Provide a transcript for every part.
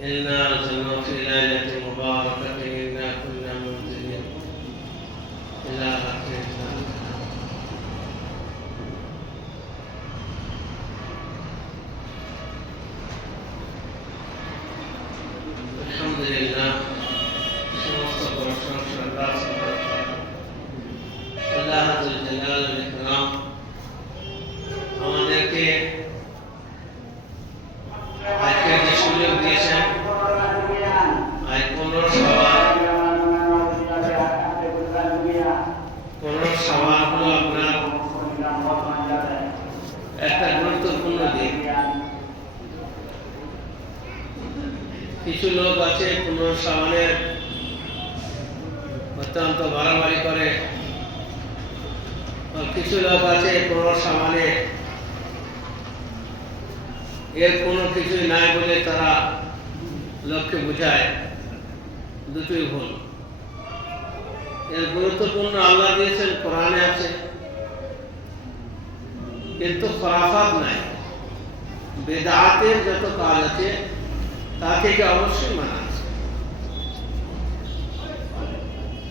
إنا أرسلنا في ليلة مباركة إنا كنا منذرين إلى آخر الكلام. الحمد لله সমস্ত প্রশংসা আল্লাহ সুবহানাহু ওয়া তাআলা। আল্লাহ যুল জালাল ওয়াল ইকরাম আমাদেরকে আজকে যে সুযোগ দিয়েছেন, আজ 15 সওয়াল হলো আপনার একটা গুরুত্বপূর্ণ দিক। কিছু লোক আছে 15 সওয়ালের অত্যন্ত বাড়াবাড়ি করে, কিছু লোক আছে 15 সওয়ালে এর কোনো কিছুই নাই বলে তারা লোককে বোঝায়, দুটোই ভুল। এর গুরুত্বপূর্ণ আল্লাহ দিয়েছেন, কোরআনে আছে, কিন্তু খরাফাত নাই। বেদাতের যত কাজ আছে তা থেকে অবশ্যই মানা আছে।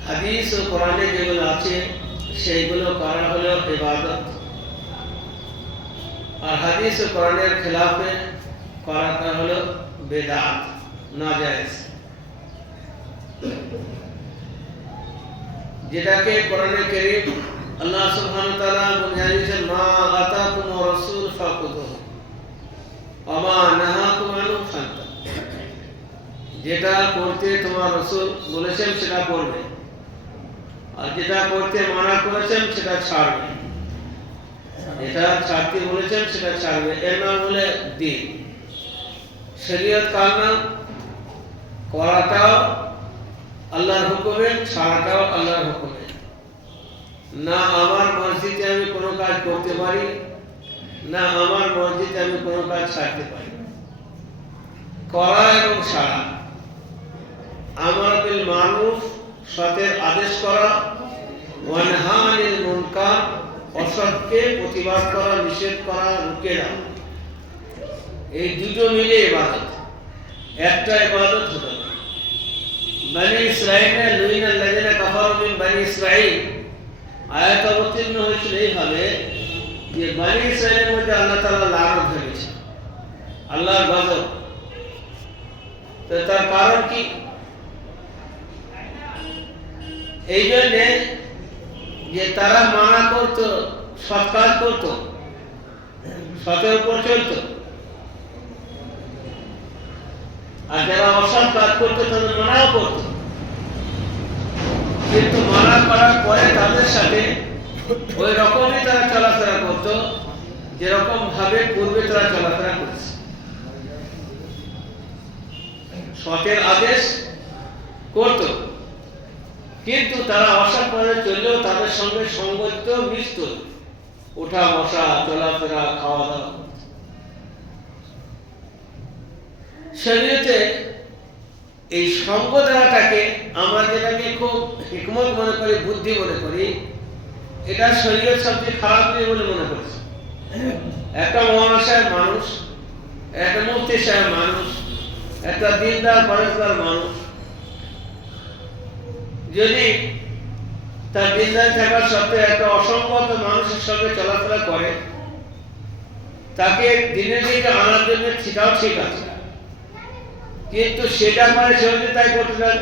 হাদিস ও কোরআনে যেগুলো আছে সেইগুলো করা হলো ইবাদত, আর হাদিস ও কোরআনের খেলাফে করাটা হলো বেদাত, নাজায়েজ। যেটাকে কোরআনে কারীম আল্লাহ সুবহানাহু ওয়া তাআলা বলেছেন, মা আতাকুম রাসূল ফাখুযুহু ওয়া মা নাহাকুম আনহু ফান্তাহু। যেটা করতে তোমার রাসূল বলেছেন সেটা করবে, আর যেটা করতে মানা করেছেন সেটা ছাড়বে। যেটা ছাড়তে বলেছেন সেটা ছাড়বে। এর নাম হলে দ্বীন। শরীয়ত কার নাম? করাটাও আল্লাহর হুকুমে, ছাড়াটাও আল্লাহর হুকুমে। না আমার মসজিদে আমি কোনো কাজ করতে পারি, না আমার মসজিদে আমি কোনো কাজ ছাড়তে পারি। করা এবং ছাড়া, আমর বিল মারুফ, সতের আদেশ করা, ওয়া নাহা আনিল মুনকার, অসৎকে প্রতিবাদ করা, নিষেধ করা, রুখে দেওয়া, এই দুটো মিলে ইবাদত। একটা ইবাদত হলো না। বনি ইসরাঈলে লুইনাল্লাযিনা কাফারু মিন বনি ইসরাঈল আয়াত অবতীর্ণ হয়েছিল এইভাবে যে বনি ইসরাঈলের মধ্যে আল্লাহ তাআলা লানত হয়েছে, আল্লাহর গজব। তো তার কারণ কি? এই জন্যে যে তারা মানা করতো, সৎ কাজ করতো, সতের উপর চলতো, আর যারা অসৎ কাজ করতো তাদের মানাও করতো। কিন্তু মানা করার পরে তাদের সাথে ওই রকমই তারা চলাফেরা করতো যেরকম ভাবে পূর্বে তারা চলাফেরা করেছে। সতের আদেশ করতো, কিন্তু তারা অসৎ পথে চললেও তাদের সঙ্গে সঙ্গত মিশত, ওঠা বসা, চলাফেরা, খাওয়া দাওয়া। শরীয়তে এই সঙ্গ দেওয়াটাকে আমরা যেটাকে খুব হিকমত মনে করি, বুদ্ধি মনে করি, এটা শরীয়ত সবচেয়ে খারাপ বলে মনে করছে। একটা মৌলানা সাহেব মানুষ, একটা মুফতি সাহেব মানুষ, একটা দিনদার পরেশগার মানুষ যদি তার দিনদার থাকার সত্ত্বেও একটা অসংগত মানুষের সঙ্গে চলাফেরা করে, তাকে দিনের দিকে আনার জন্য সেটাও ঠিক আছে, কিন্তু সেটা মানে সে যদি তাই করতে পারে,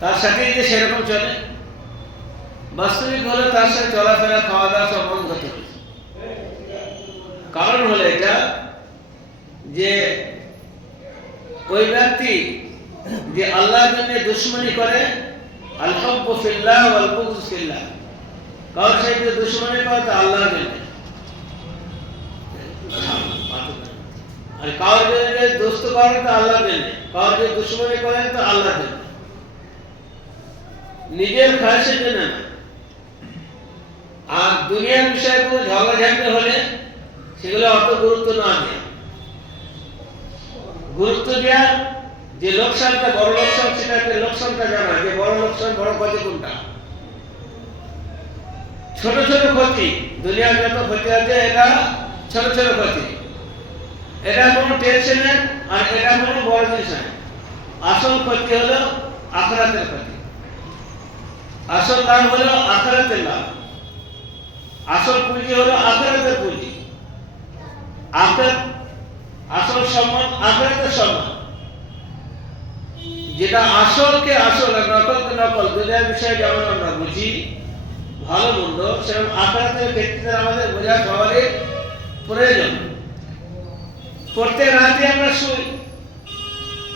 তার সাথে যদি সেরকম চলে, বাস্তবিক হলে তার সাথে চলাফেরা, খাওয়া দাওয়া সব বন্ধ হতে হবে। কারণ হলো এটা যে ওই ব্যক্তি যে আল্লাহর জন্য দুশমনি করে, আল হুব্বু ফিল্লাহ ওয়াল বুগযু ফিল্লাহ, কারোর সাথে দুশমনি করে তা আল্লাহর জন্য, আর কারোর জন্য দোস্ত করে তা আল্লাহর জন্য, কারোর জন্য দুশমনি করে তা আল্লাহর জন্য, নিজের খায়েশের জন্য না। আর দুনিয়ার বিষয়ে কোনো ঝগড়াঝাটি হলে সেগুলো অত গুরুত্ব না দেয়া, গুরুত্ব দেয়া যে লোকসানটা বড় লোকসান, সেটাকে লোকসানটা জানা, যে বড় লোকসান, বড় ক্ষতি কোনটা। ছোট ছোট ক্ষতি, দুনিয়ার যত ক্ষতি আছে এটা ছোট ছোট ক্ষতি। এটা কোনো টেনশনের আর এটা কোনো বড় জিনিস নয়। আসল ক্ষতি হলো আখিরাতের ক্ষতি, আসল লাভ হলো আখিরাতের লাভ, আসল পুঁজি হলো আখিরাতের পুঁজি, আখিরাত আসল সম্মান, আখিরাতের সম্মান। যেটা আসলকে আসল আর নকলকে নকল, দুনিয়ার বিষয়ে যেমন আমরা বুঝি ভালো মন্দ, সেরকম আখিরাতের ক্ষেত্রে আমাদের বোঝা সবারই প্রয়োজন। প্রত্যেক রাতে আমরা শুই,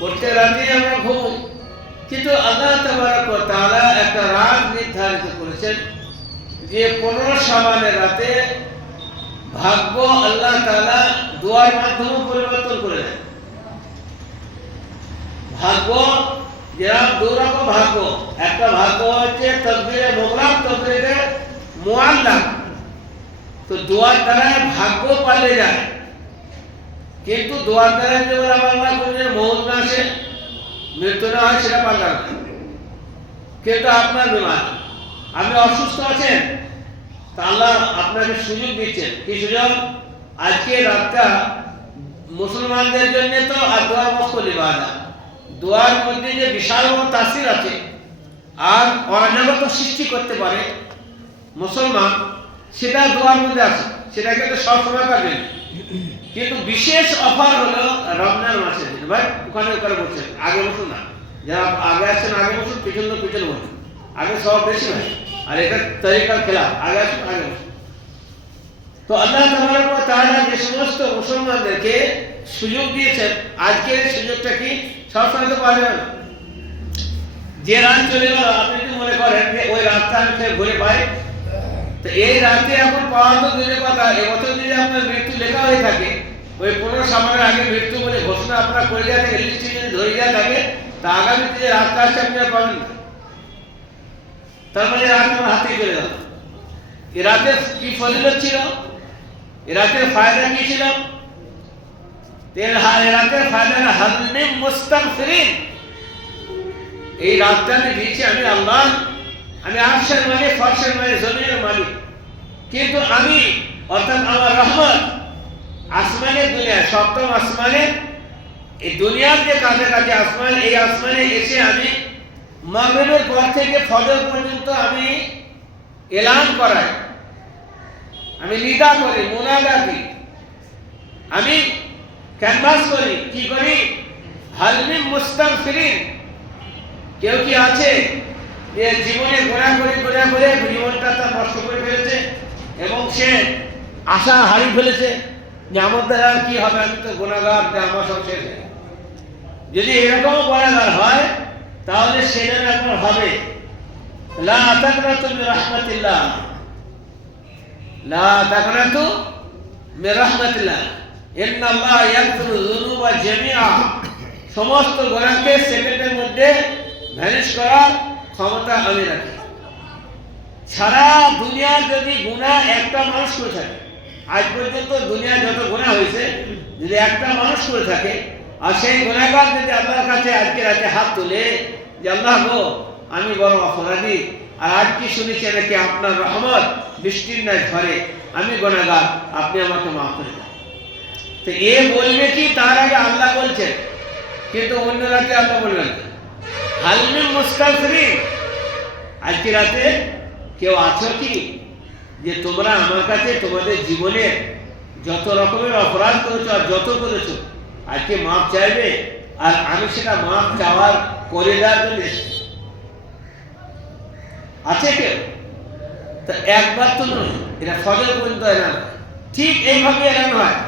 প্রত্যেক রাতে আমরা ঘুমাই, কিন্তু আল্লাহ তাবারক ওয়া তাআলা একটা রাত নির্ধারিত করেছেন যে 15 শাবানের রাতে ভাগ্য আল্লাহ তাআলা দোয়ার মাধ্যমে পরিবর্তন করে দেন। ভাগ্য যেরকম দু রকম ভাগ্য, একটা ভাগ্য হচ্ছে তাকদীরে মুগলাক, তাকদীরে মুআল্লাক। তো দোয়ার দ্বারা ভাগ্য পাল্টে যায়, কিন্তু দোয়ার দ্বারা যেমন আল্লাহ কোনদিন মৌত না আসে, মৃত্যু না হয়, সেটা পাল্টাবে না। কিন্তু আপনার বিমার, আপনি অসুস্থ আছেন, তা আল্লাহ আপনাকে সুযোগ দিচ্ছেন। কি সুযোগ? আজকে রাতটা মুসলমানদের জন্য তো আর দোয়া মকবুল ইবাদত, দোয়ার মধ্যে যে বিশাল বড় তাসির আছে আর অরাজকতা সৃষ্টি করতে পারে মুসলমান, সেটা দোয়ার মধ্যে আছে, সেটা কিন্তু সবসময় পাবেন। কিন্তু বিশেষ অফার হলো রমজান মাসের দিন। ভাই ওখানে ওখানে বলছেন আগে বসুন না, যারা আগে আসছেন আগে বসুন, পিছনে পিছনে বসুন, আগে সব বেশি হয়, আর এটা তরিকার খেলা, আগে আসুন আগে বসুন। তো আল্লাহ তাবারক ওয়া তাআলা যে সমস্ত মুসলমানদেরকে সুযোগ দিয়েছেন, আজকের সুযোগটা কি সবসময় তো পাওয়া যাবে না। যে রাত চলে গেল, আপনি যদি মনে করেন যে ওই রাতটা আমি ফের ঘুরে পাই, তো এই রাতে এখন পাওয়া তো দূরের কথা, এবছর যদি আপনার মৃত্যু লেখা হয়ে থাকে, ওই 15 শাবানের আগে মৃত্যু বলে ঘোষণা আপনারা করে দেওয়া থাকে, লিস্টে যদি ধরে দেওয়া থাকে, তা আগামীতে যে রাতটা আসছে আপনি আর পাবেন না। তার মানে রাত আমার হাতেই চলে গেল। এ রাতের কি ফজিলত ছিল, এ রাতের ফায়দা কি ছিল? রাতের ফায়দা হালমিন মুস্তাগফিরিন, এই রাতটা আমি দিয়েছি আমি আল্লাহ, আমি আরশের মালিক, ফরশের মালিক, জমিনের মালিক, কিন্তু আমি অর্থাৎ আমার রহমত আসমানের দুনিয়া, সপ্তম আসমানে, এই দুনিয়ার যে কাছাকাছি আসমান, এই আসমানে এসে আমি মাগরিবের পর থেকে ফজর পর্যন্ত আমি এলান করাই, আমি নিদা করি, মুনাদা করি, আমি ক্যানভাস করি, কি করি? হালমিন মুস্তাগফিরিন, কেউ কি আছে যে জীবনে গোনা করে জীবনটা তার নষ্ট করে ফেলেছে এবং সে আশা হারিয়ে ফেলেছে যে আমার দ্বারা কি হবে, আমি তো গুনাহগার, আমার সব শেষ। যদি এরকম গুনাহগার হয় তাহলে সে যেন একবার হবে লা তাকনাতু মির রাহমাতিল্লাহ, লা তাকনাতু মির রাহমাতিল্লাহ, ইন্নাল্লাহা ইয়াগফিরু যুনুবা জামিআ, সমস্ত গুনাহকে সেকেন্ডের মধ্যে ভ্যানিশ করার ক্ষমতা আমি রাখি। সারা দুনিয়ার যদি গুনাহ একটা মানুষ করে থাকে, আজ পর্যন্ত দুনিয়ায় যত গুনাহ হয়েছে, যদি একটা মানুষ করে থাকে, আর সেই গুনাহগার যদি আল্লাহর কাছে আজকে রাতে হাত তোলে যে আল্লাহ গো, আমি বড় অপরাধী, আর আজ কি শুনেছি নাকি আপনার রহমত বৃষ্টির ন্যায় ঝরে, আমি গুনাহগার, আপনি আমাকে মাফ করে দেন, তো এ বলবে কি? তার আগে আল্লাহ বলছেন, কিন্তু অন্য রাতে আল্লাহ বলবেন হালমিন মুস্তাগফিরিন। আজকে রাতে কেউ আছো কি যে তোমরা আমার কাছে তোমাদের জীবনে যত রকমের অপরাধ করেছো আর যত করেছো আজকে মাফ চাইবে, আর আমি সেটা মাফ চাওয়ার করে দেওয়ার জন্য এসেছি? আছে কেউ? তা একবার তো নয়, এটা ফজর পর্যন্ত এলান। ঠিক এইভাবে এলান হয়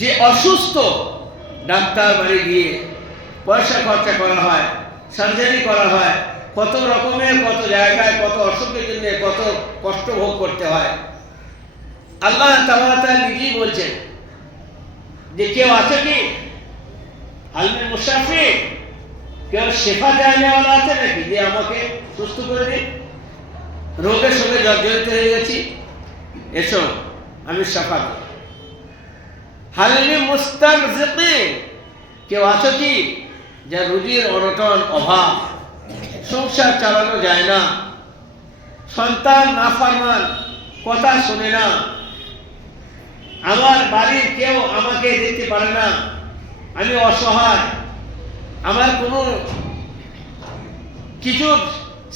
যে অসুস্থ ডাক্তার বাড়ি গিয়ে পয়সা খরচা করা হয়, সার্জারি করা হয়, কত রকমের কত জায়গায় কত অসুখের জন্য কত কষ্ট ভোগ করতে হয়। আল্লাহ তাআলা নিজেই বলছেন যে কেউ আছে কি হালমিন মুস্তাগফির, কেউ শেফা চাইনেওয়ালা আছে নাকি যে আমাকে সুস্থ করে দিন, রোগের সঙ্গে জর্জরিত হয়ে গেছি, এসো আমি শেফা দেব। হালমিন মুস্তাগফির, কেউ আছো কি যার রুজির অনটন অভাব, সংসার চালানো যায় না, সন্তান নাফরমান, কথা শোনে না, আমার বাড়ির কেউ আমাকে দেখতে পারে না, আমি অসহায়, আমার কোনো কিছু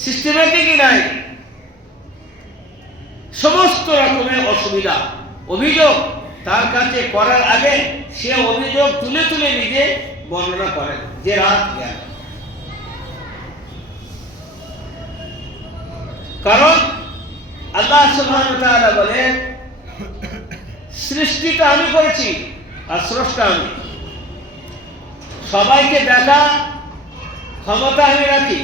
সিস্টেমেটিকই নাই, সমস্ত রকমের অসুবিধা, অভিযোগ তার কাছে করার আগে সে অভিযোগ তুলে তুলে নিজে বর্ণনা করেন যে রাত গেল। কারণ আল্লাহ সুবহানাহু ওয়া তাআলা বলেন, সৃষ্টিটা আমি করেছি আর স্রষ্টা আমি, সবাইকে দেখা ক্ষমতা আমি রাখি,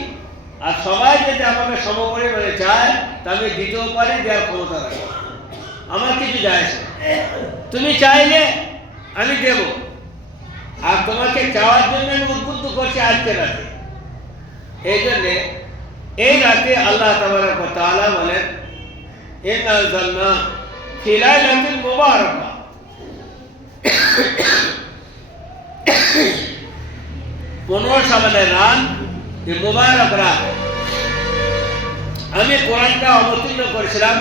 আর সবাই যদি আমাকে সমপরিমাণে চায় তা আমি দিতেও পারি, দেওয়ার ক্ষমতা রাখি, আমার কিছু যায় না। তুমি চাইলে আমি দেব, আর তোমাকে চাওয়ার জন্য আমি উদ্বুদ্ধ করছি আজকে রাতে। এই জন্যে এই রাতে আল্লাহ তাবারক ওয়া তাআলা বলেন, ইন্না আনজালনা ফি লাইলাতিন মুবারাকা, 15 শাবানের রাত, এই মুবারক রাত আমি কোরআনটা অবতীর্ণ করেছিলাম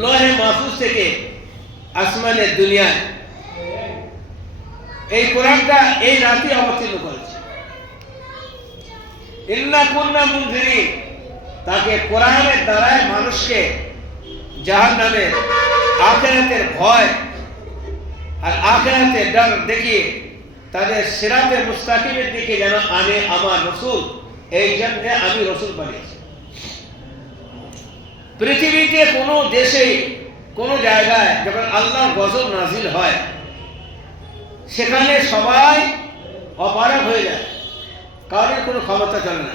লৌহে মাহফুজ থেকে আসমানের দুনিয়ায়। এই কোরআনটা এই রাতে অবতীর্ণ করেছে। ইন্না কুন্না মুনজিরিন, তাকে কোরআনের দ্বারায় মানুষকে জাহান্নামের, আখিরাতের ভয় আর আখিরাতের ডর দেখিয়ে তাদের সিরাতে মুস্তাকিমের দিকে যেন আনে আমার রসুল, এই জন্য আমি রসুল বানিয়েছি। পৃথিবীতে কোনো দেশে কোনো জায়গায় যখন আল্লাহর গজব নাজিল হয় সেখানে সবাই অপারগ হয়ে যায়, কারোর কোনো ক্ষমতা চলে না।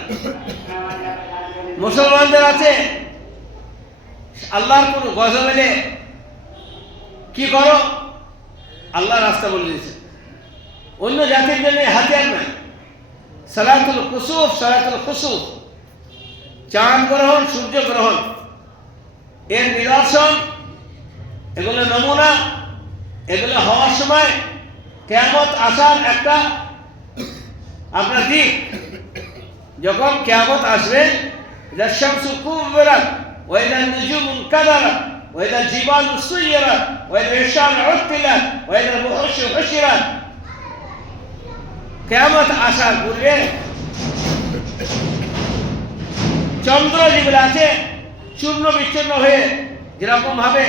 মুসলমানদের আছে আল্লাহর কোনো গজব এলে কি করো, আল্লাহর রাস্তা বলে দিয়েছে। অন্য জাতির জন্য হাতিয়ার নাই। সালাতুল কুসুফ, সালাতুল কুসুফ, চাঁদ গ্রহণ, সূর্য গ্রহণ, এর নিদর্শন, এগুলো নমুনা, এগুলো হওয়ার সময় কিয়ামত আসার একটা আপনার দিক। যখন কিয়ামত আসবে, ইযা শামসু কুবিরাত ওয়া ইযা নুজুমু কাদারাত ওয়া ইযা জিবালু সুয়িরাত ওয়া ইযা ইশারু উত্তিলাত ওয়া ইযা বুহুশু হুশিরাত, কিয়ামত আসার পূর্বে চন্দ্র যেগুলো আছে চূর্ণ বিচ্ছিন্ন হয়ে যেরকম ভাবে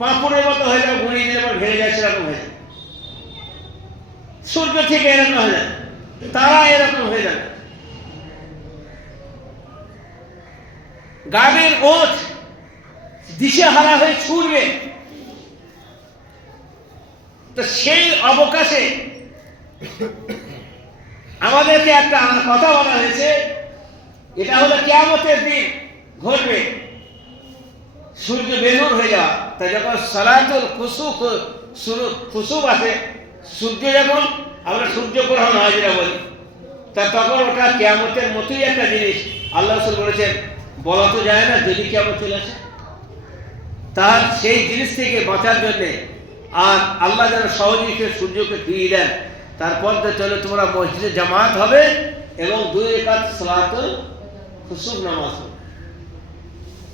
পাঁপুড়ের মতো হয়ে যাবে, গুঁড়িয়ে দিলে পর ঘেরে যায়, সেরকম হয়ে যাবে। সূর্য থেকে এরকম হয়ে যাবে, তারা এরকম হয়ে যাবে। গাভীর ওঠ দিশেহারা হয়ে ছুটবে। তো সেই অবকাশে আমাদেরকে একটা কথা বলা হয়েছে, এটা হলো কিয়ামতের দিন ঘটবে, সূর্য বেনুর হয়ে যাওয়া। তাই যখন সালাতুল কুসুফ আসে, সূর্য যখন আমরা সূর্যগ্রহণ হয় যেটা বলি, তা তখন ওটা কিয়ামতের মতোই একটা জিনিস। আল্লাহ রাসূল বলেছেন, বলা তো যায় না যদি কিয়ামত চলে আসে। তার সেই জিনিস থেকে বাঁচার জন্যে আর আল্লাহ যেন সহজে সূর্যকে ফিরিয়ে দেন, তারপর চলে তোমরা মসজিদে জামাত হবে এবং 2 রাকাত সালাতুল কুসুফ নামাজ হবে।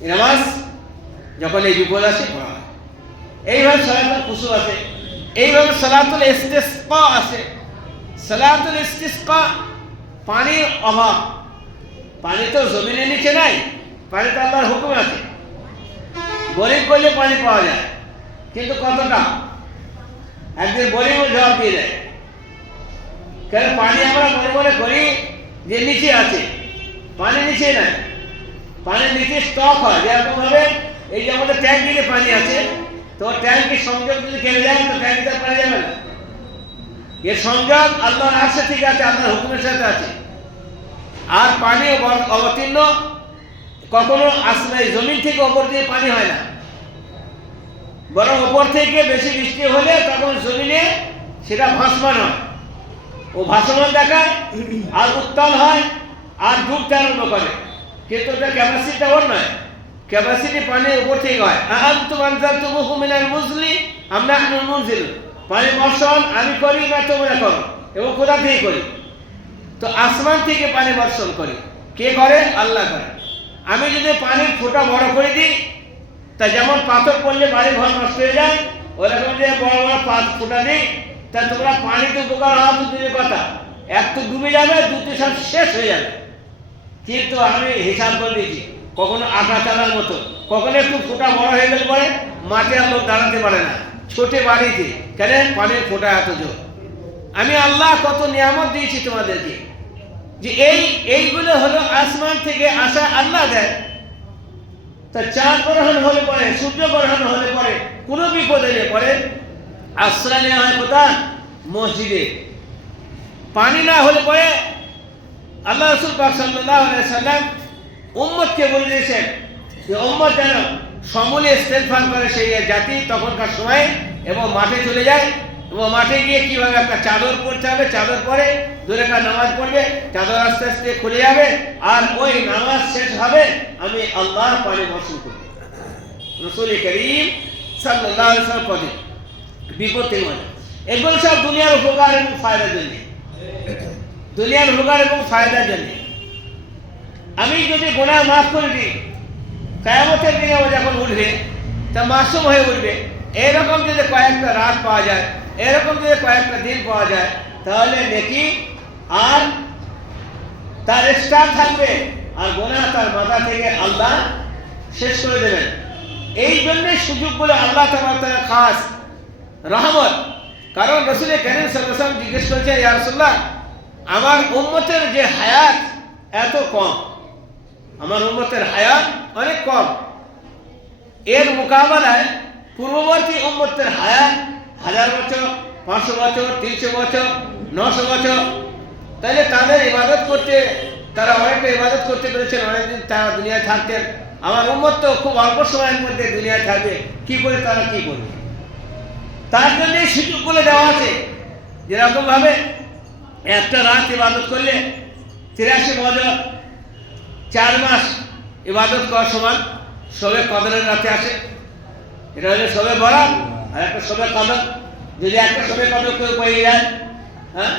এই নামাজ যখন এই বিপদ আসে পড়া হয়। এইভাবে সালাতুল কুসুফ আছে, এইভাবে সালাতুল ইস্তিসকা আছে। সালাতুল ইস্তিসকা, পানির অভাব, পানি তো জমিনের নিচে নাই, পানি তো আল্লাহর হুকুমে আছে। বোরিং করলে পানি পাওয়া যায়, কিন্তু কতটা? একদিন বোরিংও জবাব দিয়ে দেয়। কারণ পানি আমরা মনে মনে করি যে নিচে আছে, পানি নিচে নাই, পানির নিচে স্টক হয়। যেরকম ভাবে এই যে আমাদের ট্যাঙ্কিতে পানি আছে, তো ট্যাঙ্কির সংযোগ যদি কেটে যায় তো ট্যাঙ্কিতে পানি যাবে না। এর সংযোগ আল্লাহর আরশে ঠিক আছে, আল্লাহর হুকুমের সাথে আছে। আর পানি অবতীর্ণ কখনো আসমানে জমিন থেকে ওপর দিয়ে পানি হয় না, বরং ওপর থেকে বেশি বৃষ্টি হলে তখন জমিনে সেটা ভাসমান হয়। ও ভাসমান দেখায় আর উত্তাল হয় আর ডুবতে আরম্ভ করে, কিন্তু ওটা ক্যাপাসিটিটা ওর নয়। ক্যাপাসিটি পানির উপর থেকে হয়। আনতুম আনজালতুমুহু মিনাল মুজলি আম নাহনুল মুনজিলুন, পানি বর্ষণ আমি করি না তোমরা করো, এবং কোথা থেকে করি? তো আসমান থেকে পানি বর্ষণ করি। কে করে? আল্লাহ করে। আমি যদি পানির ফোঁটা বড় করে দিই, তা যেমন পাথর পড়লে বাড়ি ঘর নষ্ট হয়ে যায়, ওরকম যে বড় বড় পাঁচ ফুটা নেই, তা তোমরা পানিতে উপকার হওয়া তো দূরের কথা, এক তো ডুবে যাবে, দুটো সব শেষ হয়ে যাবে। কিন্তু আমি হিসাব করে দিয়েছি, কখনো আটা চালার মতো, কখনো একটু ফোঁটা বড় হয়ে গেলে পরে মাঠে আর লোক দাঁড়াতে পারে না, ছোটে বাড়িতে, কেন পানির ফোঁটা এত জোর। আমি আল্লাহ কত নিয়ামত দিয়েছি তোমাদেরকে, যে এইগুলো হলো আসমান থেকে আসা আল্লাহ দেয়। তা চাঁদ গ্রহণ হলে পরে, সূর্য গ্রহণ হলে পরে, কোনো বিপদ এলে পরে আশ্রয় নেওয়া হয় কোথায়? মসজিদে। পানি না হলে পরে আল্লাহ রাসূল পাক সাল্লাল্লাহু আলাইহি সাল্লাম উম্মতকে বলে দিয়েছেন যে উম্মত যেন সমূলে ইস্তেগফার করে সেই জাতি তখনকার সময়, এবং মাঠে চলে যায়, এবং মাঠে গিয়ে কীভাবে একটা চাদর পরতে হবে, চাদর পরে দু রাকাত নামাজ পড়বে, চাদর আস্তে আস্তে খুলে যাবে, আর ওই নামাজ শেষ হবে আমি আল্লাহ পানি বর্ষণ করব। রাসূল করিম সাল্লাল্লাহু আলাইহি ওয়াসাল্লাম পদে বিপদ থেকে মানে এগুলো সব দুনিয়ার উপকার এবং ফায়দার জন্য, দুনিয়ার উপকার এবং ফায়দার জন্য। আমি যদি গুনাহ মাফ করে দিই, কিয়ামতের দিনে ও যখন উঠবে তা মাসুম হয়ে উঠবে। এরকম যদি কয়েকটা রাত পাওয়া যায়, এরকম যদি কয়েকটা দিন পাওয়া যায়, তাহলে নেকি আর তার স্টার থাকবে, আর গুনাহ তার মাথা থেকে আল্লাহ শেষ করে দেবেন। এই জন্যই সুযোগগুলো আল্লাহ তাআলা খাস রহমত। কারণ রাসূল কারীম সাল্লাল্লাহু আলাইহি ওয়াসাল্লাম জিজ্ঞেস করেছেন, ইয়া রাসূলুল্লাহ, আমার উম্মতের যে হায়াত এত কম, আমার উম্মতের হায়াত অনেক কম, এর মোকাবেলায় পূর্ববর্তী উম্মতের হায়াত 1000 বছর, 500 বছর, 300 বছর, 900 বছর। তাহলে তাদের ইবাদত করতে, তারা অনেকটা ইবাদত করতে পেরেছেন, অনেকদিন তারা দুনিয়ায় থাকতেন। আমার উম্মত তো খুব অল্প সময়ের মধ্যে দুনিয়ায় থাকবে, কি করে তারা কি করবে? তার জন্য এই সুযোগগুলো দেওয়া আছে। যেরকম ভাবে একটা রাত ইবাদত করলে 83 বছর 4 মাস ইবাদত করার সমান। শবে কদরের রাতে আসে, এটা হলে শবে বরাত, আর একটা শবে কদর। যদি একটা শবে কদর কেউ পেয়ে যায়, হ্যাঁ,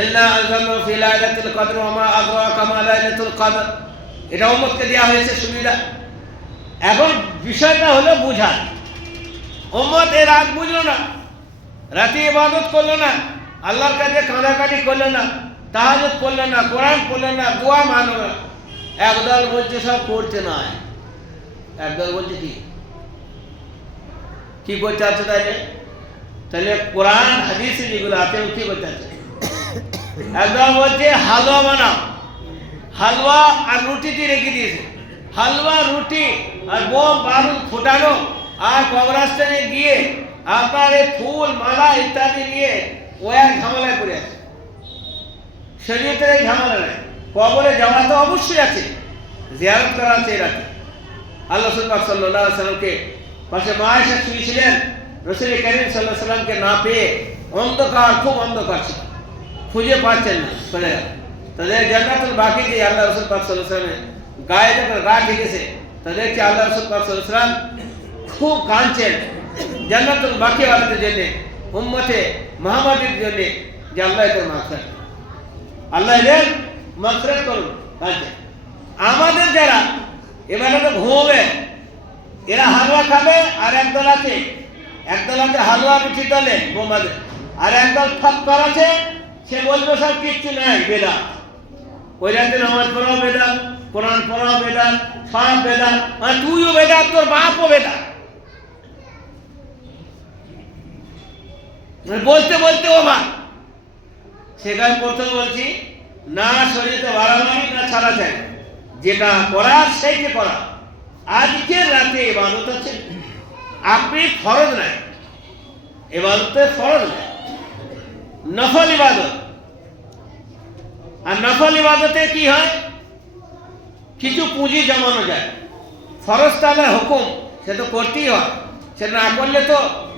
ইন্না আনজালনাহু ফি লাইলাতুল কদর ওয়া মা আদরাকা মা লাইলাতুল কদর, এটা উম্মতকে দেওয়া হয়েছে সুবিধা। এখন বিষয়টা হলো বুঝা। উম্মত এই রাত বুঝলো না, রাতে ইবাদত করলো না, আল্লাহর কাছে কাঁদাকাটি করলো না, তাহাজ্জুদ করলো না, কোরআন পড়লো না, দোয়া মানলো না। একদল বলছে সব করতে নয়, একদল বলছে কি করতে আছে? তাহলে কোরআন হাদিসে যেগুলো আছে কি করতে আছে? একদল বলছে হালুয়া বানাও, হালুয়া আর রুটিতে রেখে দিয়েছে, হালুয়া রুটি আর বোম বারুদ ফোটানো, আর কবরস্থানে গিয়ে আপনার এই ফুল মালা ইত্যাদি নিয়ে ও এক ঝামেলায় পড়ে আছে। শরীয়তের এই ঝামেলা নেই। কবরে যাওয়া তো অবশ্যই আছে, জিয়ারত করা আছে এই রাতে। আল্লাহ সাল্লাল্লাহু আলাইহি ওয়াসাল্লামকে পাশে মা আয়েশা শুয়েছিলেন, রাসূল কারীম সাল্লাল্লাহু আলাইহি ওয়াসাল্লামকে না পেয়ে, অন্ধকার, খুব অন্ধকার ছিল, খুঁজে পাচ্ছেন না, চলে গেল। তাদের জান্নাতুল বাকিতে আল্লাহ রাসূল পাক সাল্লাল্লাহু আলাইহি ওয়াসাল্লামের গায়ে যখন গা ঢেকেছে, তাদেরকে আল্লাহ রাসূল পাক সাল্লাল্লাহু আলাইহি ওয়াসাল্লাম খুব কাঁদছেন জান্নাতুল বাকি ওয়ালাদের জন্য, উম্মতে মুহাম্মাদের জন্য, যে আল্লাহ এদের মাগফিরাত, আল্লাহ এদের মাগফিরাত করুন। কাঁদছেন। আমাদের যারা এবারে তো ঘুমোবে, এরা হালুয়া খাবে, আর একদল আছে হালুয়া রুটি দলে বোমাদের, আর একদল ফক্কর আছে, সে বলবে সব কিচ্ছু নাই, বেদাত। ওই রাতে নামাজ পড়াও বেদাত, কোরআন পড়াও বেদাত, সব বেদাত, মানে তুইও বেদাত, তোর বাপও বেদাত। বলতে বলতে ও মা, সেখানে প্রথমে বলছি না শরীরে বাড়াবাড়ি না ছাড়া যায়, যেটা করার সেইটা করা। আজকের রাতে ইবাদত আছে, আপনি ফরজ নাই, ইবাদতে ফরজ নাই, নফল ইবাদত। আর নফল ইবাদতে কি হয়? কিছু পুঁজি জমানো যায়। ফরজ তাহলে হুকুম, সে তো করতেই হয়, সে না করলে তো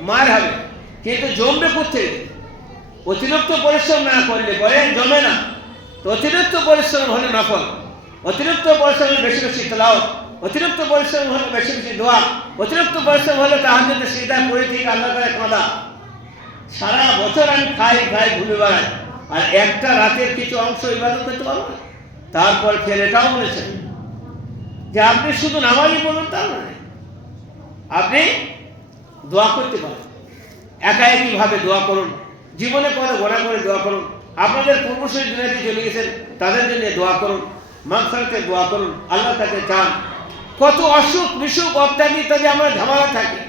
মার হবে, কিন্তু জমবে করতে। অতিরিক্ত পরিশ্রম না করলে পরে জমে না। তো অতিরিক্ত পরিশ্রম হলে নফল, অতিরিক্ত পরিশ্রম হলে বেশি বেশি তেলাওয়াত, অতিরিক্ত পরিশ্রম হলে বেশি বেশি দোয়া, অতিরিক্ত পরিশ্রম হলে তাহাজ্জুদে সিজদা করে থেকে আল্লাহ করে কাঁদা। সারা বছর আমি খাই ঘুরে বেড়াই, আর একটা রাতের কিছু অংশ ইবাদত করতে পারবো না। তারপর ফের এটাও বলেছেন যে আপনি শুধু নামাজই বলুন তা নয়, আপনি দোয়া করতে পারেন। একাকীভাবে দোয়া করুন, জীবনে কোনো গোনা করে দোয়া করুন, আপনাদের পূর্বসূরি দুনিয়াতে চলে গেছেন তাদের জন্য দোয়া করুন, মাগফিরাতে দোয়া করুন, আল্লাহর কাছে চান। কত অসুখ বিসুখ অত্যাদি ইত্যাদি আমরা ঝামেলা থাকি,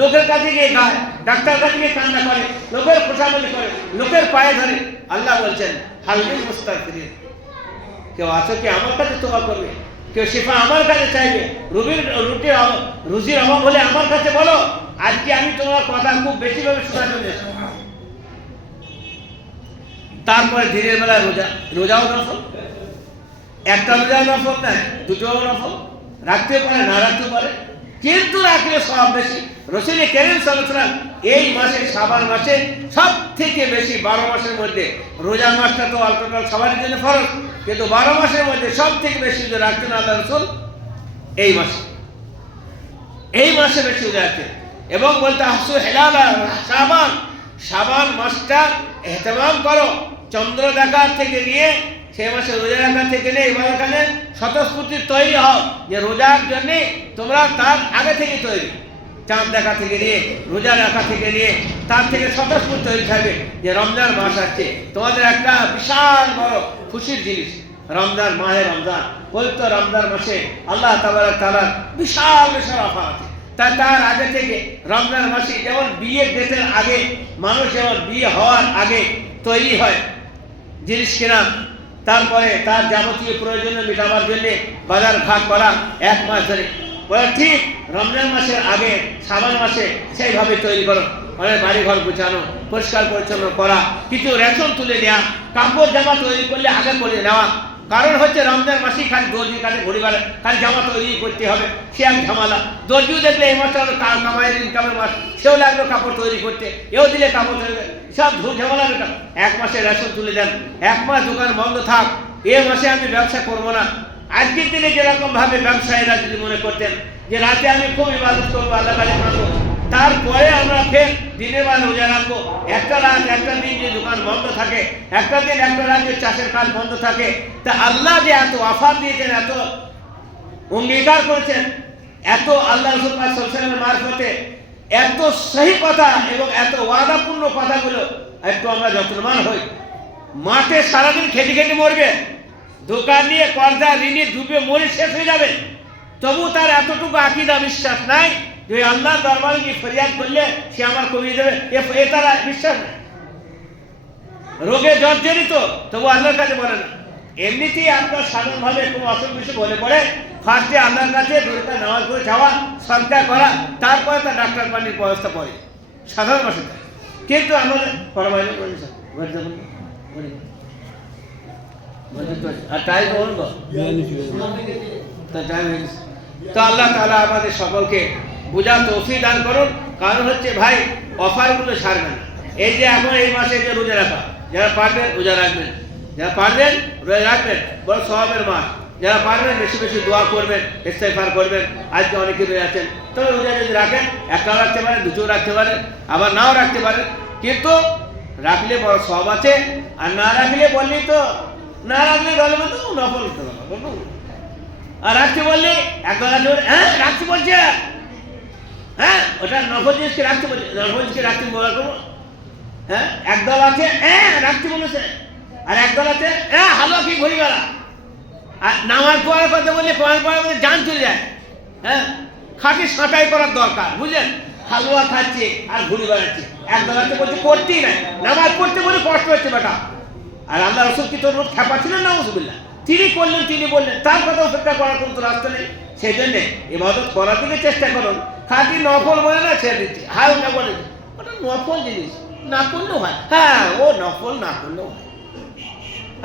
লোকের কাছে গিয়ে গায়, ডাক্তার কাছে গিয়ে কান্না করে, লোকের খোঁচামলি করে, লোকের পায়ে ধরে। আল্লাহ বলছেন হালবিল মুস্তাগফিরিন, কেউ আছো কি আমার কাছে তোবা করবে, কেউ শিফা আমার কাছে চাইবে, রুজির অভাব হলে আমার কাছে বলো। আজকে আমি তোমার কথা খুব বেশিভাবে শোনার জন্য। তারপরে দিনের বেলা রোজাও নফল, একটা রোজাও নফল নয়, দুটোও নফল, রাখতে পারে না রাখতে পারে, কিন্তু রাখলে সব বেশি। রাসূল কারীম সাল্লাল্লাহু আলাইহি ওয়াসাল্লাম এই মাসে শাবান মাসে সব থেকে বেশি 12 মাসের মধ্যে, রোজা মাসটা তো আলটোটাল সবার জন্য ফরজ, কিন্তু 12 মাসের মধ্যে সব থেকে বেশি যে রাখতেন আল্লাহ রাসূল এই মাসে, এই মাসে বেশি রোজা রাখতেন। এবং বলতে হাসু হেলাল শাবান, শাবান মাসটা ইহতিমাম করো, চন্দ্র দেখার থেকে নিয়ে সেই মাসে রোজা রাখার থেকে নিয়ে এবার এখানে স্বতঃস্ফূর্তি তৈরি হও যে রোজার জন্য তোমরা তার আগে থেকে তৈরি, চাঁদ দেখা থেকে নিয়ে রোজা রাখা থেকে নিয়ে তার থেকে স্বতঃস্ফূর্তি তৈরি থাকবে যে রমজান মাস আসছে, তোমাদের একটা বিশাল বড় খুশির জিনিস। রমজান, মাহে রমজান, পবিত্র রমজান মাসে আল্লাহ তাবারক তাআলার বিশাল বিশাল অফার আছে। তার আগে থেকে রমজান মাসে যেমন বিয়ের ডেটের আগে মানুষ যেমন বিয়ে হওয়ার আগে তৈরি হয় জিনিস কেনা, তারপরে তার যাবতীয় প্রয়োজনীয় মেটাবার জন্য বাজার ঘাট করা 1 মাস ধরে, বলে ঠিক রমজান মাসের আগে শাবান মাসে সেইভাবে তৈরি করো। অনেক বাড়িঘর গুছানো, পরিষ্কার পরিচ্ছন্ন করা, কিছু রেশন তুলে নেওয়া, কাপড় জামা তৈরি করলে আগে করে নেওয়া। কারণ হচ্ছে রমজান মাসে খালি দর্জির কাছে ঘুরে বেড়ায়, খালি জামা তৈরি করতে হবে, সে এক ঝামেলা। দর্জিও দেখলে এই মাসটা হলো কামাইয়ের ইনকামের মাস, সেও লাগলো কাপড় তৈরি করতে, এও দিলে কাপড় তৈরি, সব ঝামেলা। 1 মাসে রেশন তুলে দেন, 1 মাস দোকান বন্ধ থাক, এ মাসে আমি ব্যবসা করবো না। আজকের দিনে যেরকম ভাবে ব্যবসায়ীরা যদি মনে করতেন যে রাতে আমি খুব ইবাদত করবো, আল্লাহ কাছে মানবো, তারপরে আমরা ফের দিনের বেলা রোজা রাখবো, একটা রাত একটা দিন যে দোকান বন্ধ থাকে, একটা দিন একটা রাত যে চাষের কাজ বন্ধ থাকে, তা আল্লাহ যে এত অফার দিয়েছেন, এত অঙ্গীকার করেছেন, এত আল্লাহ রাসূল সাল্লাল্লাহু আলাইহি ওয়াসাল্লামের মারফতে এত সহি কথা এবং এত ওয়াদাপূর্ণ কথাগুলো একটু আমরা যত্নবান হই। মাঠে সারাদিন খেতে খেতে মরবে, দোকান নিয়ে কর্জা ঋণে ডুবে মরে শেষ হয়ে যাবে, তবু তার এতটুকু আকীদা বিশ্বাস নাই যে আল্লাহর দরবারে কি ফরিয়াদ করলে সে আমার কমিয়ে দেবে, এ তার বিশ্বাস নাই। রোগে জর্জরিত, তবু আল্লাহর কাছে বলে না। এমনিতেই আপনার সাধারণভাবে কোনো অসুখ বিসুখ হলে পরে ফার্স্টে আল্লাহর কাছে দরকার নামাজ করে যাওয়া, সরকার করা, তারপরে তার ডাক্তার পানির ব্যবস্থা পড়ে সাধারণ মাসে। কিন্তু আমাদের পরমাইলে তো আল্লাহ তাআলা আমাদের সকলকে বুঝার তৌফিক দান করুন। কারণ হচ্ছে ভাই অফারগুলো ছাড়বেন না। এই যে এখন এই মাসে যে রোজা রাখা, যারা পারবেন রোজা রাখবেন, যারা পারবেন রোজা রাখবেন, বড় সওয়াবের মাস। যারা পারবেন বেশি বেশি দোয়া করবেন, ইস্তেগফার করবেন। আজকে অনেকে রোজা আছেন, তবে রোজা যদি রাখেন একটাও রাখতে পারেন, দুটোও রাখতে পারেন, আবার নাও রাখতে পারেন, কিন্তু রাখলে বড় সওয়াব আছে। আর না রাখলে বললি তো না রাখলে গেলে তো নফল হতে পারবো, আর রাখতে বললি একবার হ্যাঁ রাখতে বলছে, হ্যাঁ ওটা নফল জিনিসকে রাখতে বলছে, নফল জিনিসকে রাখতে বলা করবো। হ্যাঁ একদল আছে হ্যাঁ রাখতে বলেছে, আর একদল আছে হ্যাঁ হালুয়া কি ঘুরি বেড়া, আর নামাজ পড়ার কথা বললে পড়ার পরে জান চলে যায়। হ্যাঁ খাঁটি সাঁটাই করার দরকার, বুঝলেন? হালুয়া খাচ্ছে আর ঘুরি বেড়াচ্ছে। একদল আছে বলছে করতেই নাই, নামাজ পড়তে বলে কষ্ট হচ্ছে বেটা। আর আল্লাহ রাসূল কি তোর রোজ খেপা ছিলেন? নাউযুবিল্লাহ। তিনি করলেন, তিনি বললেন, তার কথা উপেক্ষা করার কোনো রাস্তা নেই। সেই জন্যে ইবাদত করার দিকে চেষ্টা করুন। খাঁটি নফল বলে না ছেড়ে দিচ্ছি, হালকা বলে ওটা নফল জিনিস, না করলেও হয়। হ্যাঁ ও নফল না করলেও হয়,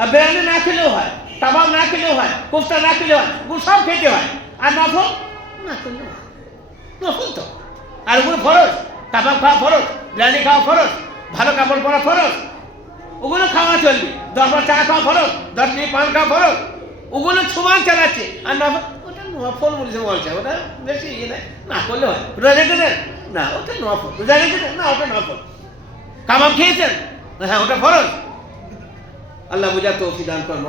আর বিরিয়ানি না খেলেও হয়, কাবাব না খেলেও হয়, কোফতা না খেলেও হয়, সব খেতে হয়। আর নফল না করলেও হয়, নফল তো। আর ওগুলো ফরজ, কাবাব খাওয়া ফরজ, বিরিয়ানি খাওয়া ফরজ, ভালো কাপড় পরা ফরজ, ওগুলো খাওয়া চলবে। 10 বার চা খাওয়া ফরজ, 10 মিনিট পান খাওয়া ফরজ, ওগুলো সমান চালাচ্ছে। আর নফল ওটা নফল বলছে, ওটা বেশি ইয়ে নেই, না করলে হয়। রোজা রেখেছেন না, ওটা নফল। রোজা রেখেছেন না, ওটা নফল। কাবাব খেয়েছেন, হ্যাঁ ওটা ফরজ। আল্লাহ বুঝা তৌফিক দান করুন।